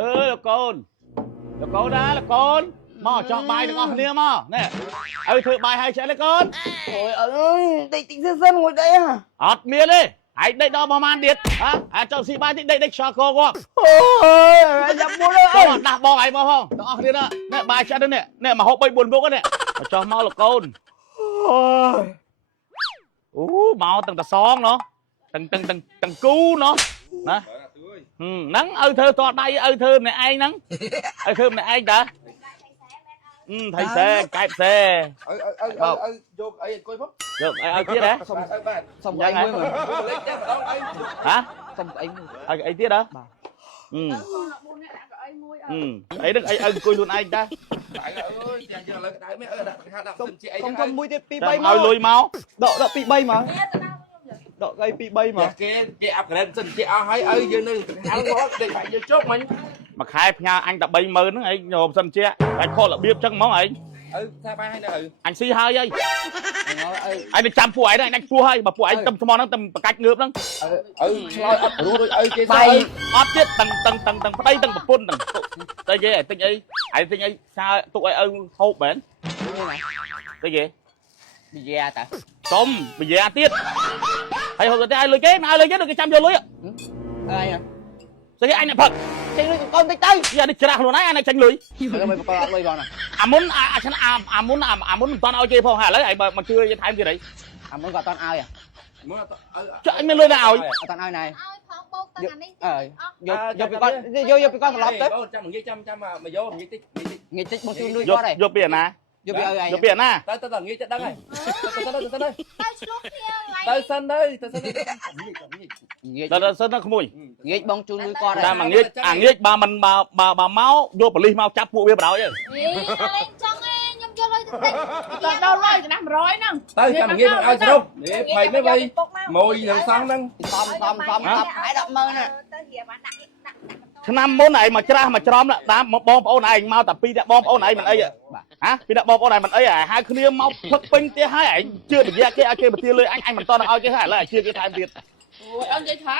លោកកូនណាលោកកូនមកចង់បាយទាំងអស់គ្នាមកណែឲ្យធ្វើបាយឲ្យឆ្អែតលោកកូនអូយអើយតិចសិនមួយដៃអត់មានទេឯងដេកដល់ប្រហែលទៀតហ៎អាចចង់ស៊ីបាយតិចដេកខ្យល់កគាត់អូយចាំមួយអើយដាស់បងឯងមកផងទាំងអស់គ្នាណែបាយឆ្អែតនេះមកហូប3 4មុខនេះចុះមកលោកកូនអូមកទាំងតសងណោះទាំងគូណោះណាហ្នឹងឲ្យធ្វើតដៃឲ្យធ្វើម្នាក់ឯងហ្នឹងឲ្យធ្វើម្នាក់ឯងតើថៃសែកែបសែឲ្យយកអីអង្គុយមកយកឲ្យទៀតហ៎សុំអីមួយមើលហ៎សុំអីមួយឲ្យអីទៀតហ៎អីហ្នឹងឲ្យអង្គុយខ្លួនឯងតើអើយទាំងយើងឥឡូវក្តៅមែនដាក់ដាក់សិនជាអីសុំមួយទៀត2 3មកឲ្យលុយមកដក2 3មកដកអី2 3មកគេអាប់ក្រេតសិនជាអស់ហើយឲ្យយើងនៅហាល់មកដេកបាច់យើងជប់មិញមួយខែផ្ញើអញតែ30000ហ្នឹងឯងញោមសិនជាបាច់ខករបៀបចឹងហ្មងឯងថាបាយហើយនៅអញស៊ីហើយអីឯងចាំពួកឯងអញពោះហើយបើពួកឯងទឹមថ្មហ្នឹងទឹមបកាច់ងើបហ្នឹងឆ្លើយអត់រួចដូចឲ្យគេស្អីអត់ទៀតទាំងប្តីទាំងប្រពន្ធទាំងតែគេទិញអីឯងទិញអីសើទុកឲ្យឪហូបមែនតែគេបិយាតាសុំបិយាទៀតហើយហូបទៅឲ្យលុយគេមកឲ្យលុយគេដូចគេចាំយកលុយអីស្អីអញអ្នកផឹកចេញលុយកូនតិចទៅយ៉ានេះច្រាស់ខ្លួនឯងអញចាញ់លុយហើយមិនបកអត់លុយបងណាអាមុនមិនតាន់ឲ្យគេផងហើយឥឡូវឯងបើមកជឿយថែមទៀតអីអាមុនក៏អត់តាន់ឲ្យមើលចាអញមានលុយណាឲ្យអត់តាន់ឲ្យណែឲ្យផងបោកទៅអានេះយកពីគាត់យកពីគាត់ត្រឡប់ទៅចាំងាយចាំមកយកងាយតិចបងជូនលុយគាត់យកពីណាយកពីឲ្យឯងយកពីណាទៅងាយចិត្តដឹងហើយទៅឆ្លោះគ្នាទៅសិនទៅទៅសិនទៅក្មួយងាយបងជូនលុយគាត់តែមកងាយបើមិនបើមកយកប៉ូលីសមកចាប់ពួកវាបដ ாய் អេចង់ឯងខ្ញុំយកលុយទៅតិចដល់លុយចំណាស់100ហ្នឹងទៅចាំងាយមកឲ្យសរុបនេះភ័យមិនវៃមួយនឹងសងហ្នឹងសំហើយ100000ណាទៅរៀបបានដាក់ឆ្នាំមុនឯងមកច្រាស់មកច្រំតាមបងប្អូនឯងមកតែ2នាក់បងប្អូនឯងមិនអីហ៎2នាក់បងប្អូនឯងមិនអីហៅគ្នាមកផឹកពេញផ្ទះហើយឯងជឿរយៈគេឲ្យគេបន្ទាលុយអញមិនតន់ឲ្យគេហើយឥឡូវឲ្យជឿគេថែមទៀតអូយអញនិយាយថា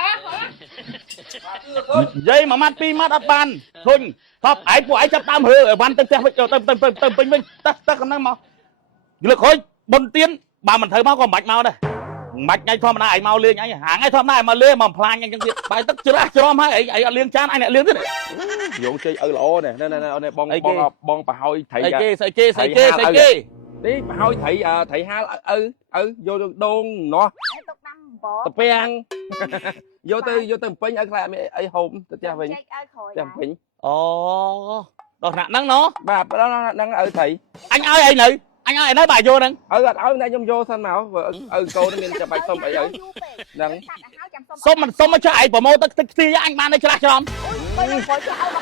និយាយមួយម៉ាត់ពីរម៉ាត់អត់បានធុញថប់ឯងពួកឯងចាប់ដើមរើវ៉ាន់ទៅផ្ទះវិញទៅពេញវិញតើកំណឹងមកលើកខូចបុនទៀនបើមិនត្រូវមកក៏មិនបាច់មកដែរមិនថ្ងៃធម្មតាឯងមកលេងអញហាថ្ងៃធម្មតាឯងមកលេងមកផ្លាញអញចឹងទៀតបាយទឹកច្រាស់ច្រំហើយឯងអត់លេងចានអញអ្នកលេងទៀតយកជ័យឪល្អនេះបងប្រហើយត្រីស្អីគេនេះប្រហើយត្រីហាលឪយកដូងនោះទុកដាំបបតាពាំងយកទៅពេញឲ្យខ្លាចអីហូបទៅផ្ទះវិញចាំពេញអូដល់ថ្នាក់ហ្នឹងណោះបាទដល់ហ្នឹងឪត្រីអញឲ្យអីនៅអញឲ្យនៅបាយយកហ្នឹងអត់ឲ្យតែខ្ញុំយកសិនមកឪកូនមានចាំបាច់សុំអីហ្នឹងសុំមកចាស់ឯងប្រម៉ូទឹកខ្ទីអញបាននៅច្រាស់ច្រំ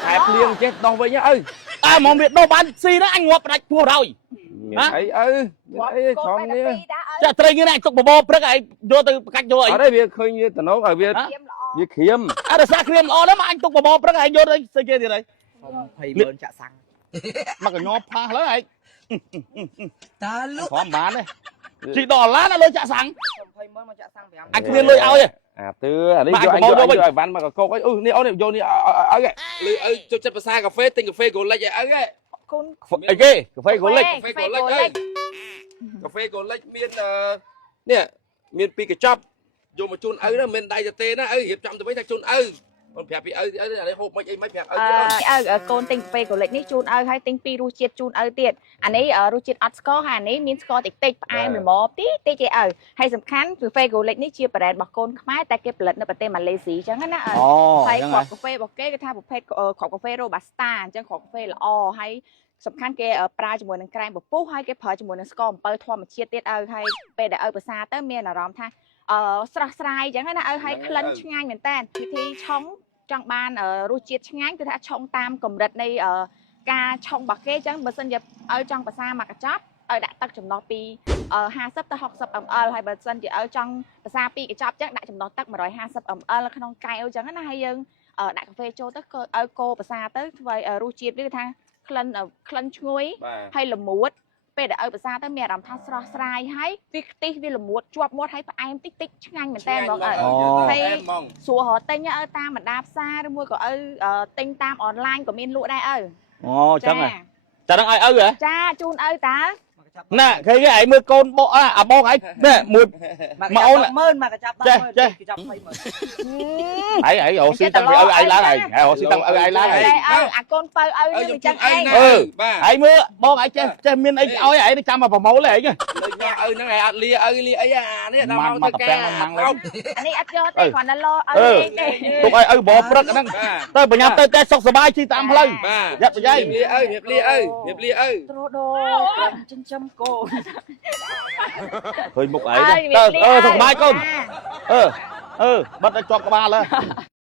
ខែភ្លៀងចេះដោះវិញឪតែមកវាដោះបានស៊ីហ្នឹងអញងាប់ផ្ដាច់ពោះហើយអីអីឆ្លងនេះចាត្រីងឿនអញទុកបបោព្រឹកឯងយកទៅបកាច់យកអីអត់ទេវាឃើញវាតំណងឲ្យវាក្រៀមអត់រសាក្រៀមល្អណាស់មកអញទុកបបោព្រឹកឯងយកទៅស្អីគេទៀតហើយ20000ចាក់សាំងមកកញោផាសលើឯងតាលុកខំបានទេជីដុល្លារណាលុយចាក់សាំង20000មកចាក់សាំង5អញគ្មានលុយឲ្យទេអាទឿអានេះយកអញយកឲ្យវ៉ាន់មកកកអីនេះអូនយកនេះឲ្យលឺឲ្យចូលចិត្តភាសាកាហ្វេទិញកាហ្វេកូលិចឲ្យឪកូនអីគេកាហ្វេកូលិចកាហ្វេកូលិចកាហ្វេកូលិចមាននេះមានពីកញ្ចប់យកមកជូនឪណាមិនដៃទៅទេណាឪរៀបចំទៅវិញថាជូនឪអូនប្រាប់ពីឪអានេះហូបមិនអីមិនប្រាប់ឪកូនទិញកាហ្វេកូលិចនេះជូនឪហើយទិញពីរសជាតិជូនឪទៀតអានេះរសជាតិអត់ស្ករហើយអានេះមានស្ករតិចផ្អែមល្មមតិចគេឪហើយសំខាន់កាហ្វេកូលិចនេះជាប្រេនរបស់កូនខ្មែរតែគេផលិតនៅប្រទេសម៉ាឡេស៊ីអញ្ចឹងណាហើយគ្រាប់កាហ្វេរបស់គេគេថាប្រភេទគ្រាប់កាហ្វេ Robusta អញ្ចឹងគ្រាប់កាហ្វេល្អហើយសំខាន់គេប្រើជាមួយនឹងក្រែមពពុះហើយគេប្រើជាមួយនឹងស្ករអំពៅធម្មជាតិទៀតឲ្យហើយពេលដែលឲ្យភាសាទៅមានអារម្មណ៍ថាស្រស់ស្រាយអញ្ចឹងណាឲ្យក្លិនឆ្ងាញ់មែនតើវិធីឆុងចង់បានរសជាតិឆ្ងាញ់គឺថាឆុងតាមកម្រិតនៃការឆុងរបស់គេអញ្ចឹងបើសិនជាឲ្យចង់ភាសាមកកញ្ចប់ឲ្យដាក់ទឹកចំណុះពី50ទៅ60 ml ហើយបើសិនជាឲ្យចង់ភាសា2កញ្ចប់អញ្ចឹងដាក់ចំណុះទឹក150 ml នៅក្នុងកែវអញ្ចឹងណាហើយយើងដាក់កាហ្វេចូលទៅឲ្យកូរភាសាទៅធ្វើរសជាតិវាគឺថាក្លិនឈ្ងុយហើយល្មួត ពេលដែលឲ្យភាសាទៅមានអារម្មណ៍ថាស្រស់ស្រាយហើយវាខ្ទិះវាល្មួតជាប់មាត់ហើយផ្អែមតិចតិចឆ្ងាញ់មែនតើបងអើស្រួលរកទិញឲ្យតាមបណ្ដាផ្សារឬមួយក៏ឲ្យទិញតាមអនឡាញក៏មានលក់ដែរឪ អូចឹងហ៎ចាដឹងឲ្យឪហ៎ ចាជូនឪតា ណែឃើញឯងមើលកូនបកអាបងឯងណែមួយ មកអូនមើលមកកញ្ចប់100000កញ្ចប់200000 ឯងអូស៊ីតាំងពីឪឯងឡើងហើយអូស៊ីតាំងឪឯងឡើងហើយ អាកូនបើឪនេះចឹងឯង បាទ ឯងមើលបងឯងចេះមានអីឲ្យឯងចាំមកប្រមូលឯង លើញ៉ាំឪហ្នឹងឯងអត់លាឪលាអីអានេះដល់មកធ្វើការ អានេះអត់យកទេគ្រាន់តែលោឪទេ ទុកឲ្យឪបបព្រឹកហ្នឹងទៅបញ្ញាទៅតែសុខសบายជិះតាមផ្លូវ បាទ យ៉ាប់យាយ លាឪរៀបលាឪរៀបលាឪ ត្រដោចិញ្ចឹមកូន ឃើញមុខឯងទៅសុខសบายកូនបិទឲ្យជាប់ក្បាល